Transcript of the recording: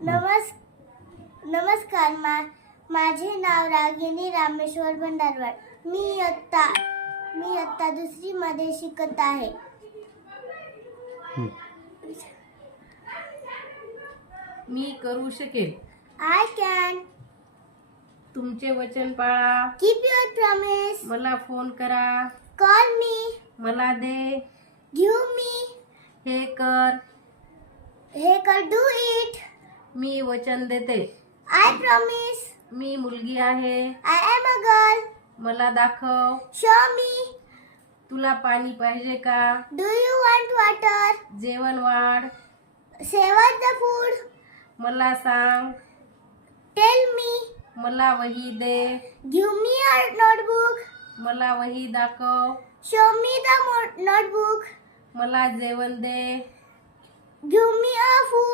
नमस्कार. माझे नाव रागिनी रामेश्वर भंडारवाड. मी इयत्ता दुसरी मध्ये शिकत आहे. मी करू शकेल. I can. तुमचे वचन पाळा. Keep your promise. मला फोन करा. कॉल मी. मला दे. Give me. हे कर. Do it. मी वचन देते. I promise. मी मुलगी आहे. I am a girl. मला दाखव. शो मी. तुला पाणी पाहिजे का? Do you want water. जेवण वाढ. Save the food. मला सांग. Tell me. मला वही दे. Give me a notebook. मला वही दाखव. Show me the notebook. मला जेवण दे. गिव्ह मी अ फूड.